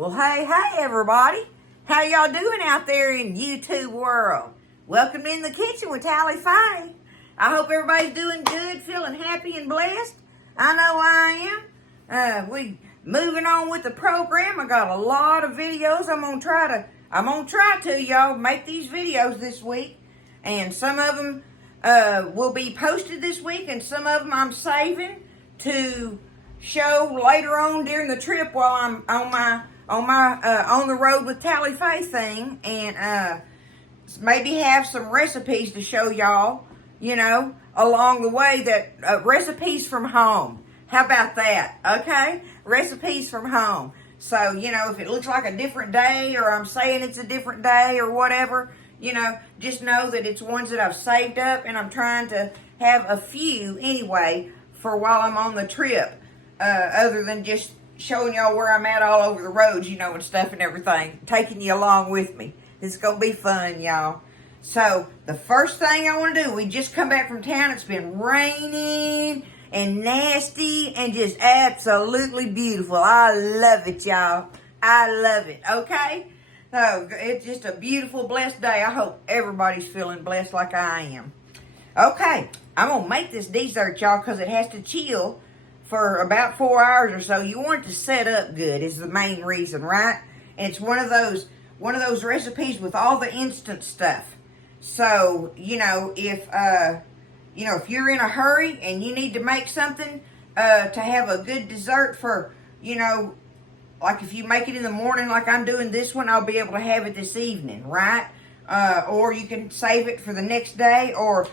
Well, hey, everybody. How y'all doing out there in YouTube world? Welcome in the kitchen with Tally Faye. I hope everybody's doing good, feeling happy and blessed. I know I am. We moving on with the program. I got a lot of videos. I'm gonna try to y'all make these videos this week, and some of them will be posted this week, and some of them I'm saving to show later on during the trip while I'm on the road with Tally Faye thing, and maybe have some recipes to show y'all, along the way, that recipes from home. How about that? Okay, recipes from home. So, if it looks like a different day, or I'm saying it's a different day, or whatever, just know that it's ones that I've saved up, and I'm trying to have a few anyway for while I'm on the trip. Other than just showing y'all where I'm at all over the roads, and stuff and everything. Taking you along with me. It's going to be fun, y'all. So, the first thing I want to do, we just come back from town. It's been raining and nasty and just absolutely beautiful. I love it, y'all. I love it, okay? So, it's just a beautiful, blessed day. I hope everybody's feeling blessed like I am. Okay, I'm going to make this dessert, y'all, because it has to chill for about 4 hours or so. You want it to set up good is the main reason, right? And it's one of those recipes with all the instant stuff. So, if you're in a hurry and you need to make something to have a good dessert for, like if you make it in the morning like I'm doing this one, I'll be able to have it this evening, right? Or you can save it for the next day, or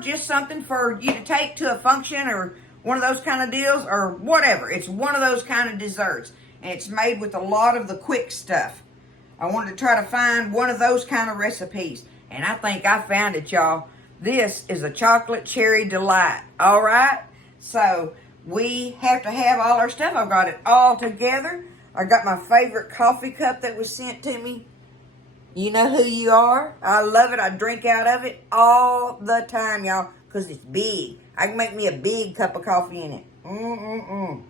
just something for you to take to a function, or one of those kind of deals, or whatever. It's one of those kind of desserts, and it's made with a lot of the quick stuff. I wanted to try to find one of those kind of recipes, and I think I found it, y'all. This is a chocolate cherry delight, all right? So we have to have all our stuff. I've got it all together. I got my favorite coffee cup that was sent to me. You know who you are. I love it. I drink out of it all the time, y'all, because it's big. I can make me a big cup of coffee in it. And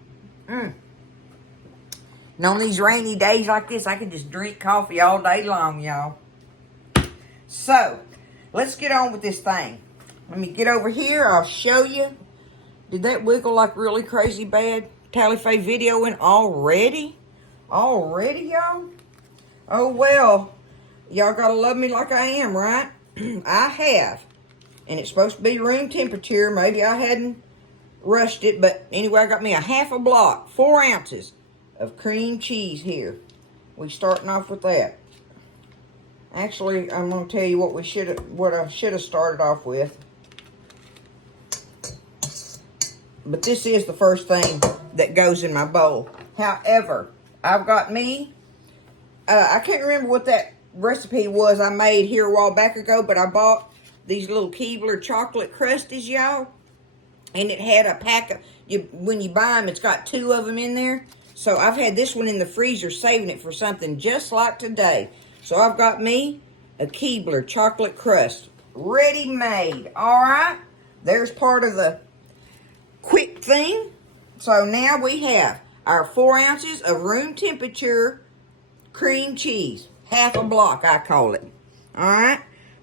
on these rainy days like this, I can just drink coffee all day long, y'all. So, let's get on with this thing. Let me get over here. I'll show you. Did that wiggle like really crazy bad? Tally Faye videoing already? Already, y'all? Oh, well. Y'all gotta love me like I am, right? I have. And it's supposed to be room temperature. Maybe I hadn't rushed it. But anyway, I got me a half a block, 4 ounces of cream cheese here. We're starting off with that. Actually, I'm going to tell you what I should have started off with. But this is the first thing that goes in my bowl. However, I've got me, I can't remember what that recipe was I made here a while back ago, but I bought these little Keebler chocolate crusties, y'all. And it had a pack of, when you buy them, it's got 2 of them in there. So I've had this one in the freezer, saving it for something just like today. So I've got me a Keebler chocolate crust, ready made. All right, there's part of the quick thing. So now we have our 4 ounces of room temperature cream cheese, half a block, I call it. All right,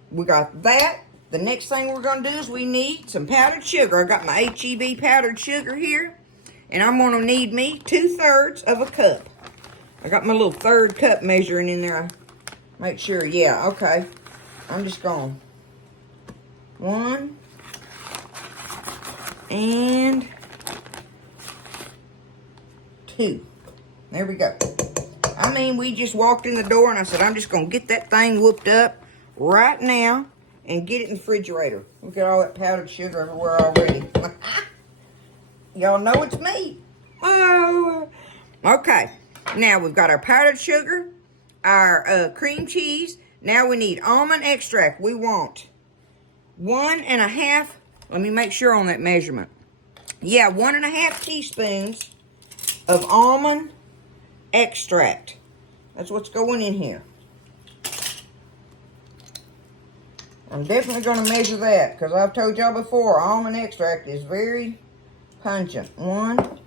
we got that. The next thing we're going to do is we need some powdered sugar. I got my H-E-B powdered sugar here. And I'm going to need me 2/3 of a cup. I got my little 1/3 cup measuring in there. Make sure, yeah, okay. I'm just going 1 and 2. There we go. I mean, we just walked in the door and I said, I'm just going to get that thing whooped up right now and get it in the refrigerator. Look at all that powdered sugar everywhere already. Y'all know it's me. Oh. Okay. Now we've got our powdered sugar, our cream cheese. Now we need almond extract. We want 1.5. Let me make sure on that measurement. Yeah, 1.5 teaspoons of almond extract. That's what's going in here. I'm definitely going to measure that because I've told y'all before, almond extract is very pungent. 1.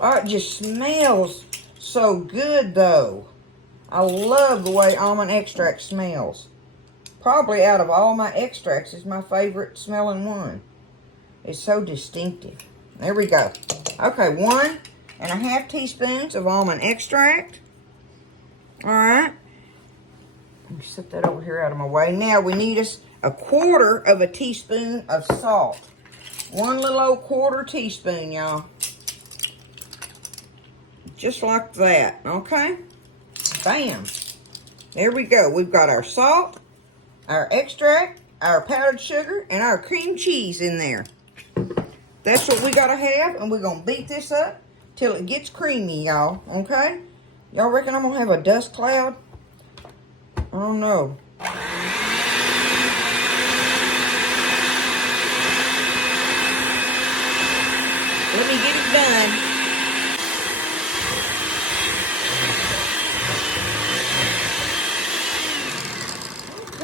Oh, it just smells so good though. I love the way almond extract smells. Probably out of all my extracts is my favorite smelling one. It's so distinctive. There we go. Okay, 1.5 teaspoons of almond extract. All right. Let me set that over here out of my way. Now we need us a 1/4 teaspoon of salt. One little old 1/4 teaspoon, y'all. Just like that, okay? Bam. There we go. We've got our salt, our extract, our powdered sugar, and our cream cheese in there. That's what we gotta have, and we're gonna beat this up till it gets creamy, y'all, okay? Y'all reckon I'm gonna have a dust cloud? I don't know. Let me get it done.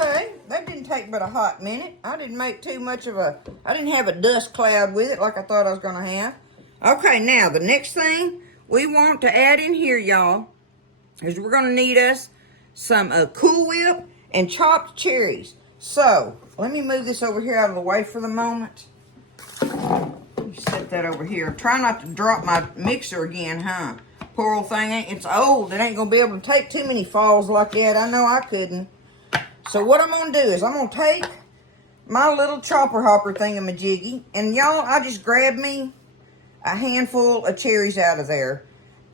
Okay, that didn't take but a hot minute. I didn't make too much of a, I didn't have a dust cloud with it like I thought I was gonna have. Okay, now the next thing we want to add in here, y'all, is we're gonna need us some Cool Whip and chopped cherries. So, let me move this over here out of the way for the moment. Set that over here. Try not to drop my mixer again, huh? Poor old thing, it's old. It ain't gonna be able to take too many falls like that. I know I couldn't. So what I'm gonna do is I'm gonna take my little chopper hopper thingamajiggy, and y'all, I just grabbed me a handful of cherries out of there,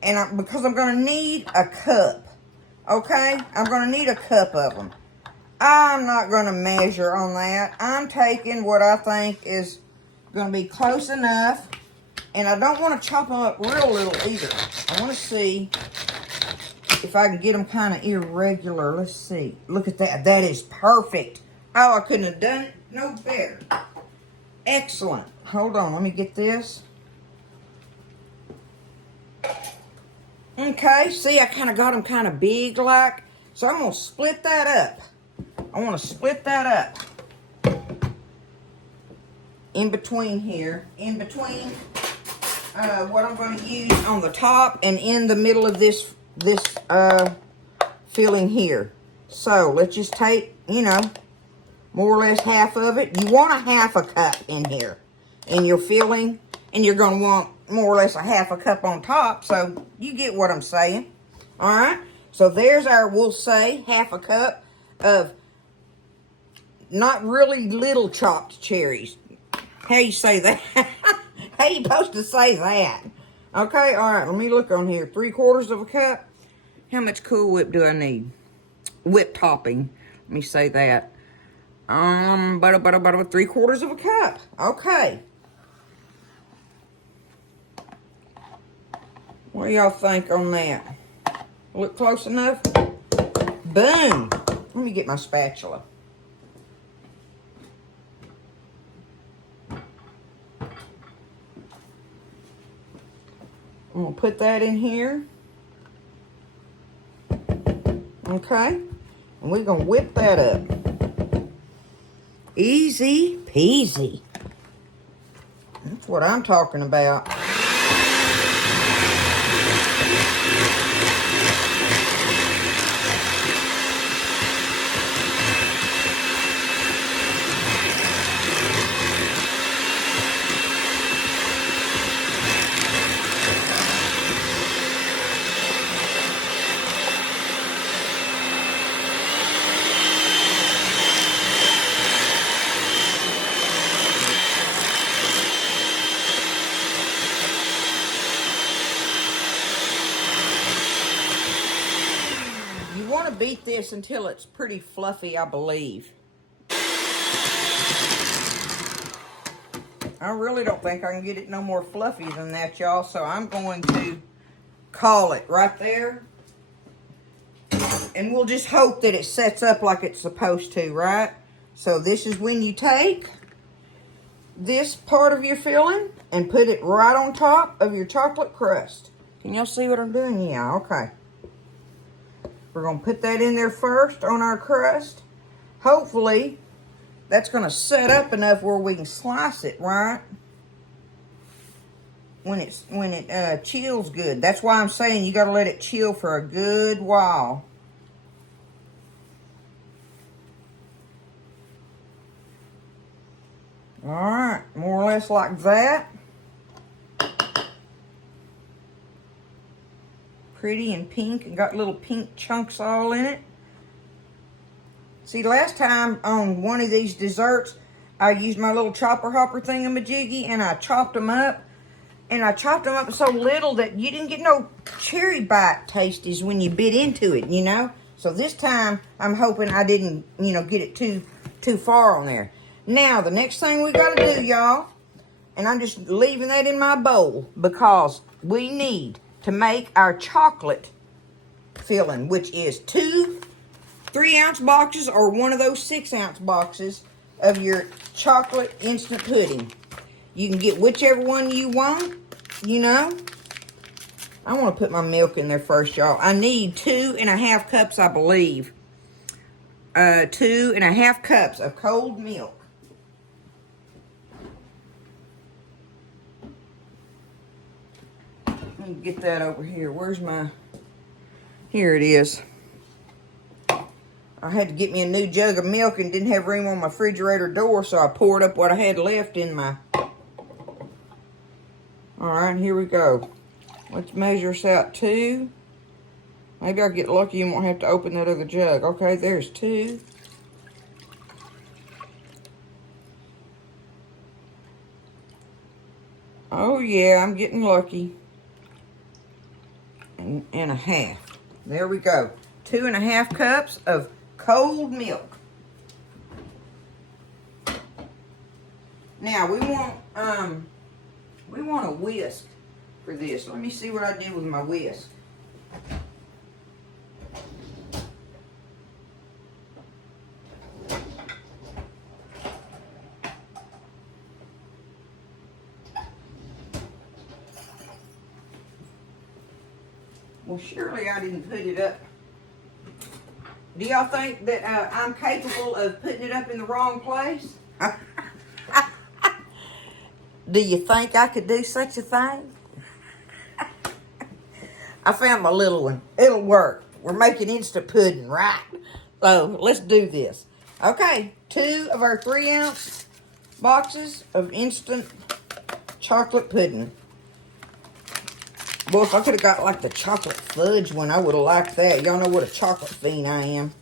and because I'm gonna need a cup, okay? I'm gonna need a cup of them. I'm not gonna measure on that. I'm taking what I think is gonna be close enough, and I don't want to chop them up real little either. I want to see if I can get them kind of irregular. Let's see. Look at that. That is perfect. Oh, I couldn't have done it no better. Excellent. Hold on. Let me get this. Okay. See, I kind of got them kind of big like. So I'm going to split that up. I want to split that up. In between here. In between what I'm going to use on the top and in the middle of this filling here. So let's just take, you know, more or less half of it. You want a 1/2 cup in here in your filling, and you're going to want more or less a 1/2 cup on top. So you get what I'm saying. All right. So there's our, we'll say, 1/2 cup of not really little chopped cherries. How you say that? How you supposed to say that? Okay, all right, let me look on here. 3/4 cup. How much Cool Whip do I need? Whip topping. Let me say that. 3/4 cup. Okay. What do y'all think on that? Look close enough? Boom. Let me get my spatula. I'm going to put that in here. Okay. And we're going to whip that up. Easy peasy. That's what I'm talking about. Beat this until it's pretty fluffy, I believe. I really don't think I can get it no more fluffy than that, y'all, so I'm going to call it right there. And we'll just hope that it sets up like it's supposed to, right? So this is when you take this part of your filling and put it right on top of your chocolate crust. Can y'all see what I'm doing? Yeah, okay. We're going to put that in there first on our crust. Hopefully, that's going to set up enough where we can slice it, right? it chills good. That's why I'm saying you got to let it chill for a good while. All right, more or less like that. Pretty and pink, and got little pink chunks all in it. See, last time on one of these desserts, I used my little chopper hopper thingamajiggy, and I chopped them up. And I chopped them up so little that you didn't get no cherry bite tasties when you bit into it, you know. So this time, I'm hoping I didn't, get it too far on there. Now, the next thing we got to do, y'all, and I'm just leaving that in my bowl because we need to make our chocolate filling, which is 2 3-ounce boxes or one of those 6-ounce boxes of your chocolate instant pudding. You can get whichever one you want, I want to put my milk in there first, y'all. I need 2.5 cups, I believe. 2.5 cups of cold milk. Let me get that over here. Where's my... Here it is. I had to get me a new jug of milk and didn't have room on my refrigerator door, so I poured up what I had left in my... Alright, here we go. Let's measure us out 2. Maybe I'll get lucky and won't have to open that other jug. Okay, there's 2. Oh yeah, I'm getting lucky. And a half. There we go. 2.5 cups of cold milk. Now we want a whisk for this. Let me see what I did with my whisk. Well, surely I didn't put it up. Do y'all think that I'm capable of putting it up in the wrong place? Do you think I could do such a thing? I found my little one. It'll work. We're making instant pudding, right? So let's do this. Okay, 2 of our 3-ounce boxes of instant chocolate pudding. Boy, if I could have got like the chocolate fudge one, I would have liked that. Y'all know what a chocolate fiend I am.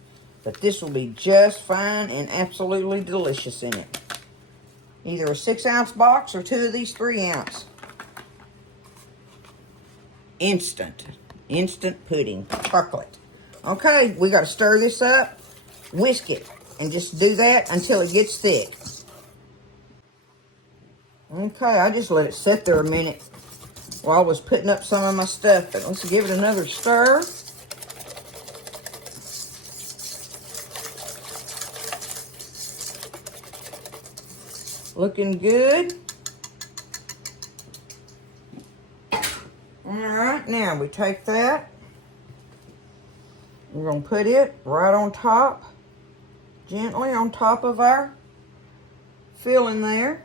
But this will be just fine and absolutely delicious in it. Either a 6-ounce box or 2 of these 3-ounce. Instant pudding chocolate. Okay, we got to stir this up, whisk it, and just do that until it gets thick. Okay, I just let it sit there a minute while I was putting up some of my stuff. But let's give it another stir. Looking good. Alright, now we take that. We're going to put it right on top, gently on top of our filling there.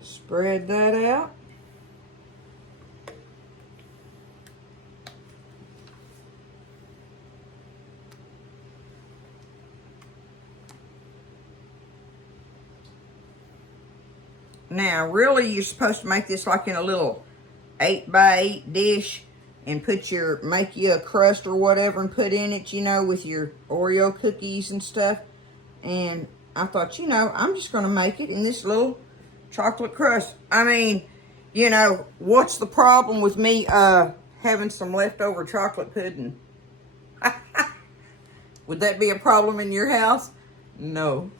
Spread that out. Now, really, you're supposed to make this like in a little 8x8 dish and make you a crust or whatever and put in it, with your Oreo cookies and stuff. And I thought, I'm just going to make it in this little chocolate crust. I mean, what's the problem with me having some leftover chocolate pudding? Would that be a problem in your house? No.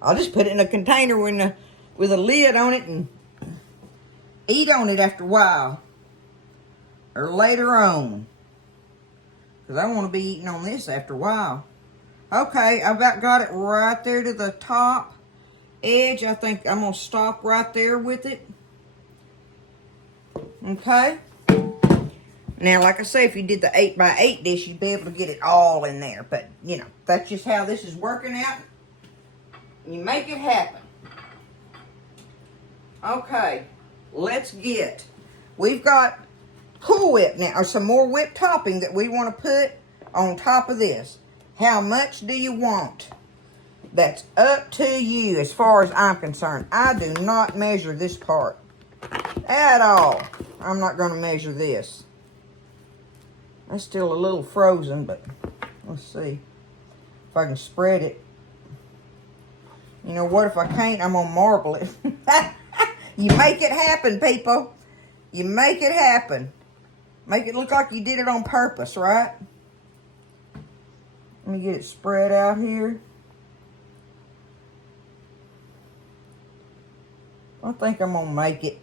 I'll just put it in a container with a lid on it and eat on it after a while. Or later on. Because I want to be eating on this after a while. Okay, I about got it right there to the top edge. I think I'm going to stop right there with it. Okay. Now, like I say, if you did the 8x8 dish, you'd be able to get it all in there. But, you know, that's just how this is working out. You make it happen. Okay, let's get, we've got Cool Whip now, or some more whipped topping that we want to put on top of this. How much do you want? That's up to you as far as I'm concerned. I do not measure this part at all. I'm not going to measure this. That's still a little frozen, but let's see if I can spread it. You know what? If I can't, I'm going to marble it. You make it happen, people. You make it happen. Make it look like you did it on purpose, right? Let me get it spread out here. I think I'm going to make it.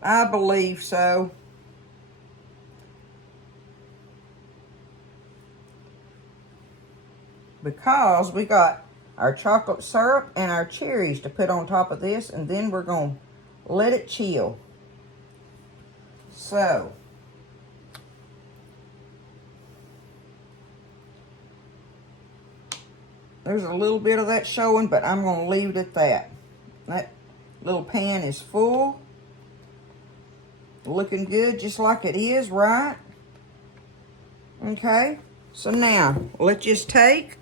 I believe so. Because we got our chocolate syrup and our cherries to put on top of this, and then we're going to let it chill. So, there's a little bit of that showing, but I'm going to leave it at that. That little pan is full. Looking good just like it is, right? Okay, so now let's just take.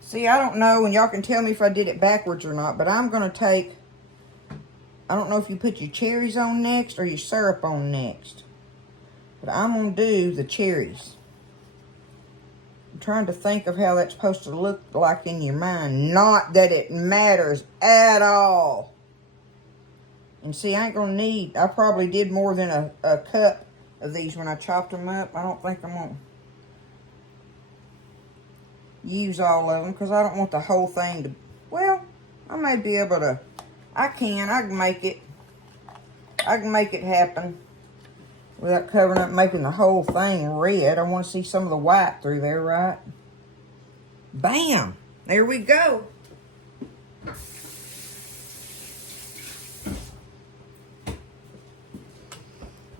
See, I don't know, and y'all can tell me if I did it backwards or not, but I'm going to take, I don't know if you put your cherries on next or your syrup on next. But I'm going to do the cherries. I'm trying to think of how that's supposed to look like in your mind. Not that it matters at all. And see, I ain't going to need, I probably did more than a cup of these when I chopped them up. I don't think I'm going to use all of them because I don't want the whole thing to, well, I may be able to, I can make it. I can make it happen without covering up, making the whole thing red. I want to see some of the white through there, right? Bam! There we go.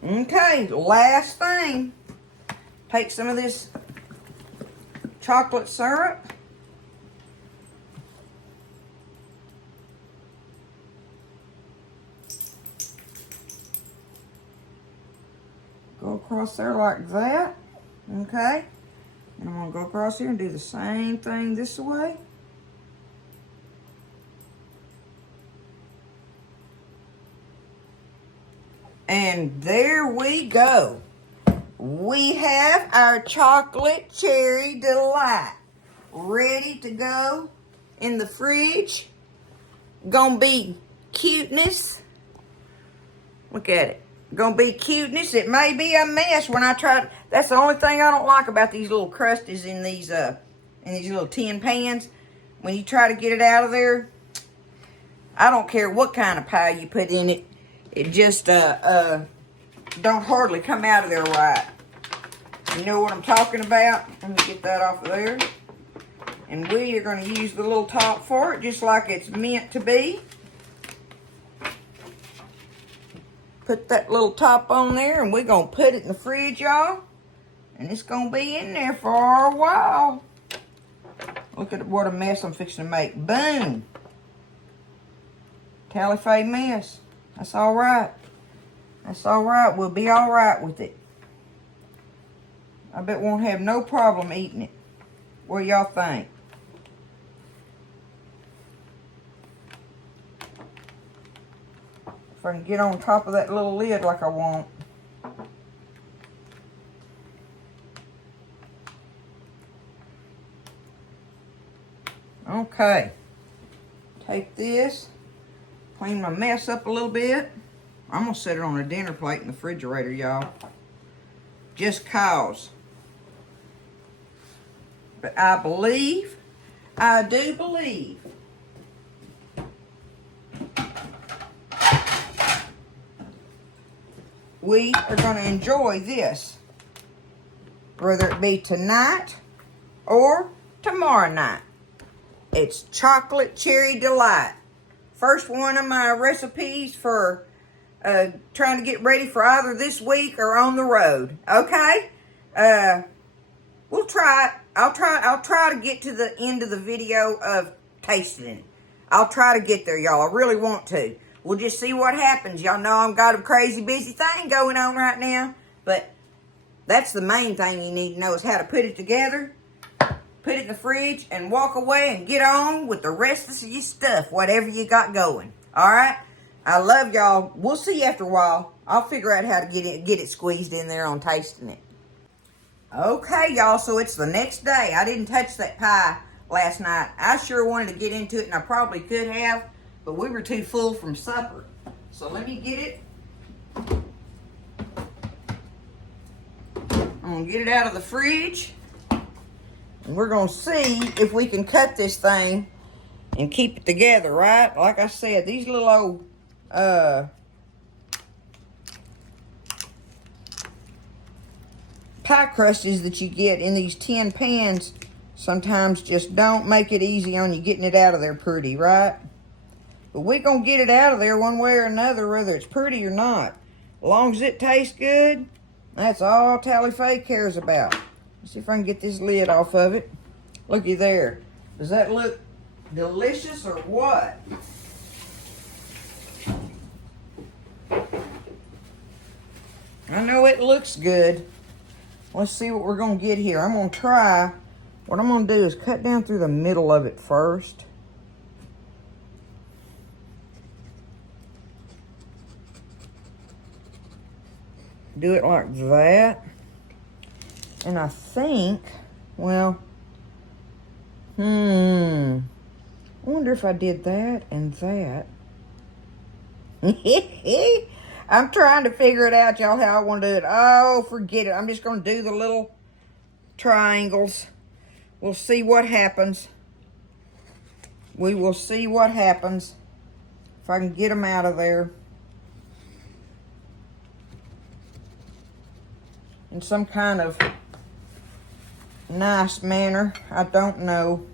Okay, last thing. Take some of this chocolate syrup. Go across there like that. Okay. And I'm going to go across here and do the same thing this way. And there we go. We have our chocolate cherry delight ready to go in the fridge. Gonna be cuteness. Look at it. Gonna be cuteness. It may be a mess when I try. That's the only thing I don't like about these little crusties in these little tin pans. When you try to get it out of there, I don't care what kind of pie you put in it. It just don't hardly come out of there right. You know what I'm talking about? Let me get that off of there. And we are going to use the little top for it, just like it's meant to be. Put that little top on there, and we're going to put it in the fridge, y'all. And it's going to be in there for a while. Look at what a mess I'm fixing to make. Boom. Tally-fay mess. That's all right. That's all right. We'll be all right with it. I bet we won't have no problem eating it. What do y'all think? If I can get on top of that little lid like I want. Okay. Take this. Clean my mess up a little bit. I'm going to set it on a dinner plate in the refrigerator, y'all. Just cause. But I do believe, we are going to enjoy this. Whether it be tonight or tomorrow night. It's chocolate cherry delight. first one of my recipes for trying to get ready for either this week or on the road. Okay? We'll try it. I'll try to get to the end of the video of tasting it. I'll try to get there, y'all. I really want to. We'll just see what happens. Y'all know I've got a crazy busy thing going on right now. But that's the main thing you need to know is how to put it together, put it in the fridge, and walk away and get on with the rest of your stuff, whatever you got going. All right? I love y'all. We'll see you after a while. I'll figure out how to get it squeezed in there on tasting it. Okay, y'all, so it's the next day. I didn't touch that pie last night. I sure wanted to get into it, and I probably could have, but we were too full from supper. So let me get it. I'm going to get it out of the fridge, and we're going to see if we can cut this thing and keep it together, right? Like I said, these little old pie crusts that you get in these tin pans sometimes just don't make it easy on you getting it out of there pretty, right? But we're going to get it out of there one way or another, whether it's pretty or not. As long as it tastes good, that's all Tally Faye cares about. Let's see if I can get this lid off of it. Looky there. Does that look delicious or what? I know it looks good. Let's see what we're going to get here. I'm going to try. What I'm going to do is cut down through the middle of it first. Do it like that. And I think, well, I wonder if I did that and that. I'm trying to figure it out, y'all, how I want to do it. Oh, forget it. I'm just going to do the little triangles. We'll see what happens. We will see what happens. If I can get them out of there. In some kind of nice manner. I don't know.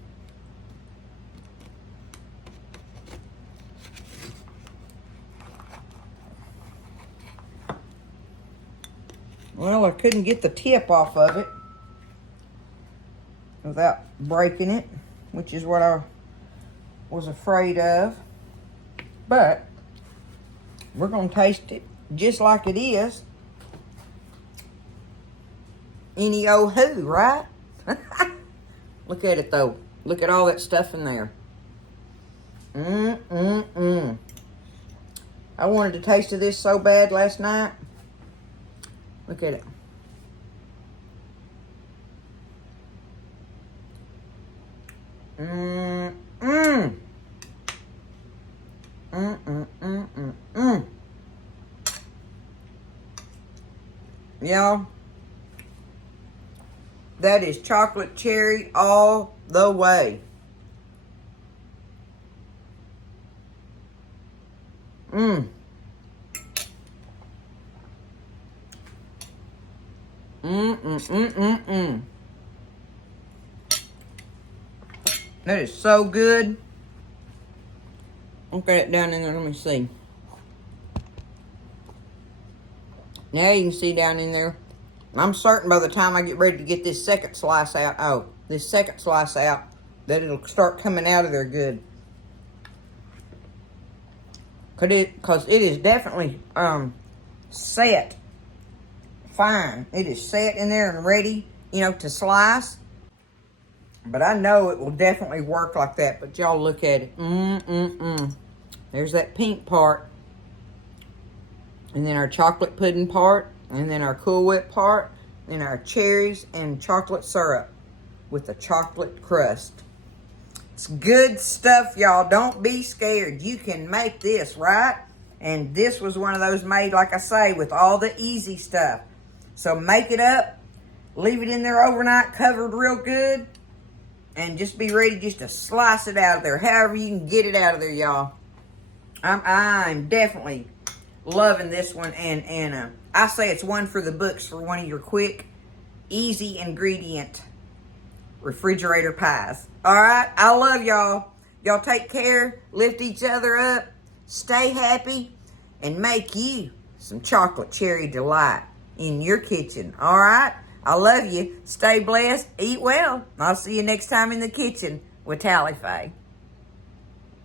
Well, I couldn't get the tip off of it without breaking it, which is what I was afraid of. But we're going to taste it just like it is. Any old who, right? Look at it, though. Look at all that stuff in there. I wanted a taste of this so bad last night. Look at it. Y'all, that is chocolate cherry all the way. That is so good. I'll get it down in there. Let me see. Now you can see down in there. I'm certain by the time I get ready to get this second slice out, that it'll start coming out of there good. Because it is definitely set fine. It is set in there and ready, to slice. But I know it will definitely work like that. But y'all look at it. There's that pink part. And then our chocolate pudding part. And then our Cool Whip part. And our cherries and chocolate syrup with the chocolate crust. It's good stuff, y'all. Don't be scared. You can make this, right? And this was one of those made, like I say, with all the easy stuff. So make it up. Leave it in there overnight, covered real good. And just be ready just to slice it out of there. However you can get it out of there, y'all. I'm definitely loving this one. And I say it's one for the books for one of your quick, easy ingredient refrigerator pies. All right? I love y'all. Y'all take care, lift each other up, stay happy, and make you some chocolate cherry delight in your kitchen. All right? I love you. Stay blessed. Eat well. I'll see you next time in the kitchen with Tally Faye.